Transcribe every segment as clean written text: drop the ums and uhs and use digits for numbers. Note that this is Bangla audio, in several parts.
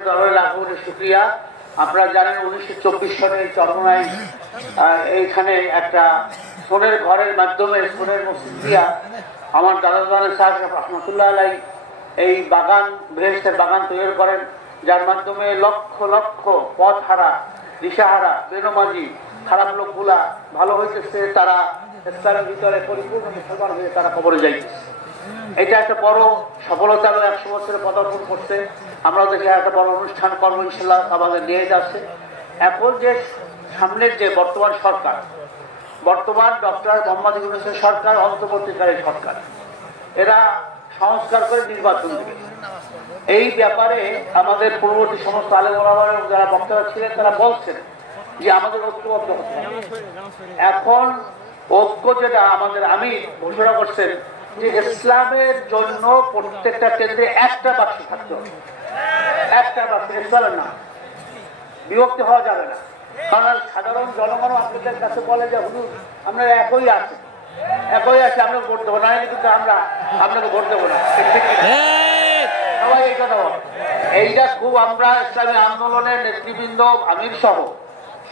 শুক্রিয়া। আপনারা জানেন 1924 সনের চরমনায় এইখানে একটা সোনের ঘরের মাধ্যমে সোনের মসজিদ দিয়া আমার দাদা সাহেব রহমতুল্লাহ আলাই এই বাগান বেহেশতের বাগান তৈরি করেন, যার মাধ্যমে লক্ষ লক্ষ পথহারা, দিশাহারা, বেনমাজি খারাপ লোকগুলা ভালো হইতেছে, তারা ইসলামের ভিতরে পরিপূর্ণ মুসলমান হয়ে তারা কবরে যাইতেছে। এটা একটা বড় সফলতা, 100 বছরে পদার্পণ করছে। আমরা দেখি একটা বড় অনুষ্ঠান কর্ম ইনশাল্লাহ আমাদের নিয়ে যাচ্ছে। এখন যে সামনের যে বর্তমান সরকার, বর্তমান ডক্টর মোহাম্মদ ইউনূসের সরকার, অন্তর্বর্তীকালীন সরকার, এরা সংস্কার করে নির্বাচন দেবে। এই ব্যাপারে আমাদের পূর্ববর্তী সমস্ত আলেম ওলামা যারা বক্তারা ছিলেন তারা বলছেন যে আমাদের ঐক্যবদ্ধ হতে হবে। এখন ঐক্য যেটা আমাদের আমির ঘোষণা করছেন যে ইসলামের জন্য প্রত্যেকটা কেন্দ্রে একটা বাক্স থাকতে হবে, একটা বাক্স, ইসলামের না, বিভক্তি হওয়া যাবে না। কারণ সাধারণ জনগণ আপনাদের কাছে বলে যে হুজুর আমরা একই আছে, আমরা ভোট দেবো না, কিন্তু আমরা আপনাকে ভোট দেবো না, সবাই এই কথা বলে। এইটা খুব আমরা ইসলামী আন্দোলনের নেতৃবৃন্দ আমির সহ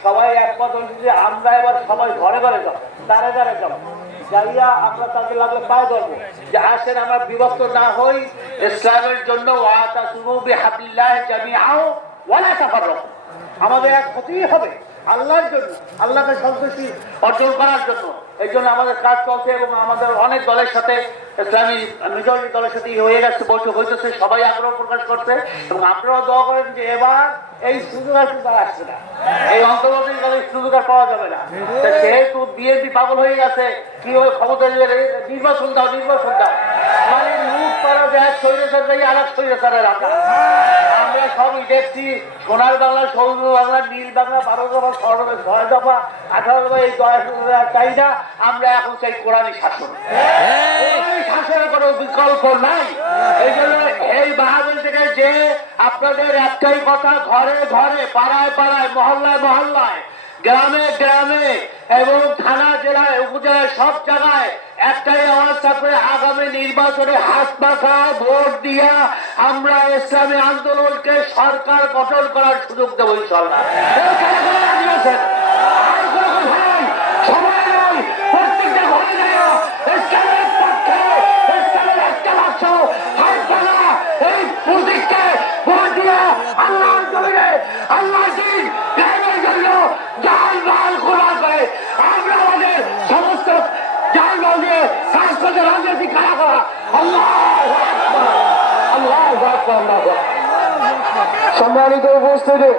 সবাই একমত হয়েছে যে আমরা এবার সবাই ঘরে ঘরে যাব, দাঁড়ে দাঁড়ে যাব, যাইয়া আমরা তাদের লাগলে পায়ে ধরবো যে আসেন আমরা বিভক্ত না হই, ইসলামের জন্য আমাদের এক হতেই হবে আল্লাহর জন্য, আল্লাহকে সন্তুষ্টি অর্জন করার জন্য। এই জন্য আমাদের কাজ চলছে এবং আমাদের অনেক দলের সাথে, ইসলামী মেজরিটি দলের সাথে হয়ে গেছে, বৈঠক হইতেছে, সবাই আগ্রহ প্রকাশ করছে এবং আপনারাও দোয়া করেন যে এবার এই সুযোগ আর কিন্তু আসছে না, এই অন্তর্বর্তীকালীন সুযোগ আর পাওয়া যাবে না। যেহেতু বিএনপি পাগল হয়ে গেছে, কি ওই ক্ষমতা নির্বাচন দাও, নির্বাচন দাও, মানে মুখ করা যায় স্বৈরাচার যাই আর এক স্বৈরাচারের। আমরা সবই দেখছি, সোনার বাংলা, সৌর বাংলা, নীল বাংলা, 12 দফা, 6 দফা, 18 দফা, এই 10 চাই না, আমরা এখন চাই কোরআনী শাসন। শাসনের কোনো বিকল্প নাই। এই জন্য এই বাহাদুর থেকে যে আপনাদের একটাই কথা, ঘরে ঘরে, পাড়ায় পাড়ায়, মহল্লায় মহল্লায়, গ্রামে গ্রামে এবং থানা জেলায় উপজেলায় সব জায়গায় একটাই আওয়াজ থাকবে, আগামী নির্বাচনে হাত পাখা ভোট দিয়া আমরা ইসলামী আন্দোলনকে সরকার গঠন করার সুযোগ দেবো ইনশাআল্লাহ। সম্মানিত উপস্থিতি,